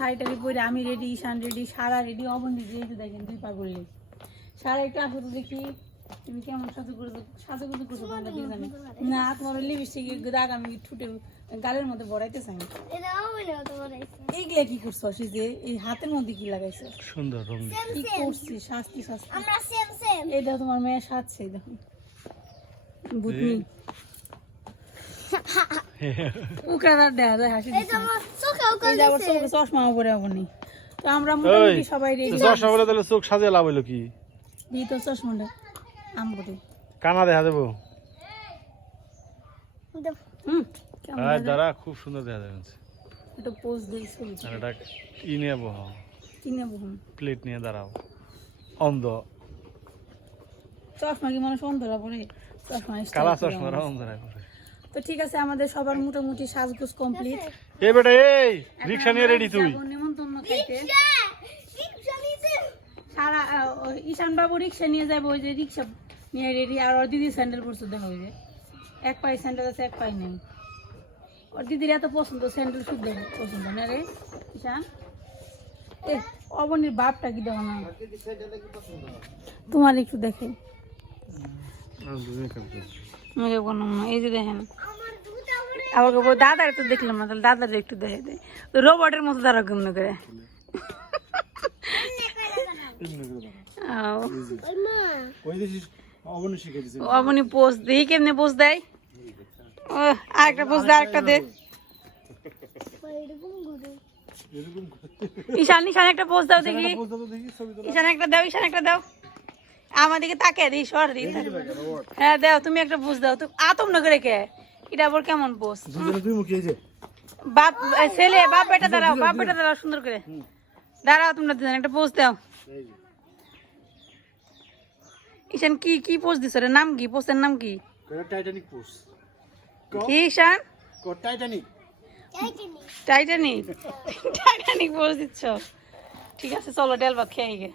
শাড়িটারি পরে আমি রেডি, ঈশান রেডি, সারা রেডি, অবন রেডি। এই যে দেখেন দুই পাগলি। সারা একটু আসো তো দেখি তুমি কেমন সাজুগুজু করছো তোমরা কি জানি না। তোমার লিপস্টিক দাগ আমি ঠুটে গালের মধ্যে বড়াইতে চাই। এইগুলা কি করছো? যে এই হাতের মধ্যে কি লাগাইছো? সুন্দর রং কি করছি? শাস্তি শাস্তি এটা তোমার মেয়ে সাজছে দেখো বুঝনি উকরাদার দেখা যায় হাসি দিচ্ছে। এই আবার চোখে চশমা পরে আপনি। তো আমরা মোটামুটি সবাই রেডি। চশমা পরে তাহলে চোখ সাজিয়ে লাভ হলো কি? এই তো চশমাটা আমবরে কানা দেখা দেবো। কেমন দাঁড়া, খুব সুন্দর দেখা যাচ্ছে। এটা পোজ দেই ছবি। আর এটা কি নিয়ে বহ? কি নেব? প্লেট নিয়ে দাঁড়াও। অন্ধ চশমা কি মানুষ অন্ধরা পরে? চশমা কালা চশমা অন্ধরা পরে। তো ঠিক আছে, আমাদের সবার মোটামুটি সাজগোজ কমপ্লিট। এই বেটা এই রিকশা নিয়ে রেডি তুই? নিমন্ত্রণ খাইতে সারা ঈশান বাবু রিক্সা নিয়ে যাবো। ওই যে রিক্সা নিয়ে রেডি। আর ওর দিদি স্যান্ডেল পরছে দেখা ওই যে এক পায়ে স্যান্ডেল আছে এক পায়ে নেই। ওর দিদির এত পছন্দ স্যান্ডেল, শুদ্ধ পছন্দ না রে ঈশান। এ অবনীর বাপটা কি দেখো না তোমার একটু দেখে। এই যে দেখেন আবার দাদার একটু দেখলাম না, তাহলে দাদার একটু দেখে দেয়। রোবটের মতো দাঁড়া কেমন করে। অবনী পোজ দেখি কেমনে পোজ দেয়। আরেকটা পোজ দেয়, আরেকটা দে। ঈশান ঈশান একটা পোজ দাও দেখি। ঈশান একটা দাও, ঈশান একটা দাও। আমার দিকে তাকে দিই সর দিই। হ্যাঁ দাও, তুমি একটা পোজ দাও। তো আতম নগরে কে এটা আবার কেমন পোজ? বাপ ছেলে বাপ বেটা দাঁড়াও, বাপ বেটা দাঁড়াও সুন্দর করে দাঁড়াও। তোমরা দুজন একটা পোজ দাও। ঈশান কি কি পোজ দিছ রে? নাম কি? পোস্টের নাম কি? Titanic pose. কি ঈশান? টাইটানিক টাইটানিক টাইটানিক পোজ দিচ্ছ? ঠিক আছে চলো, ডাল ভাত খেয়ে গে।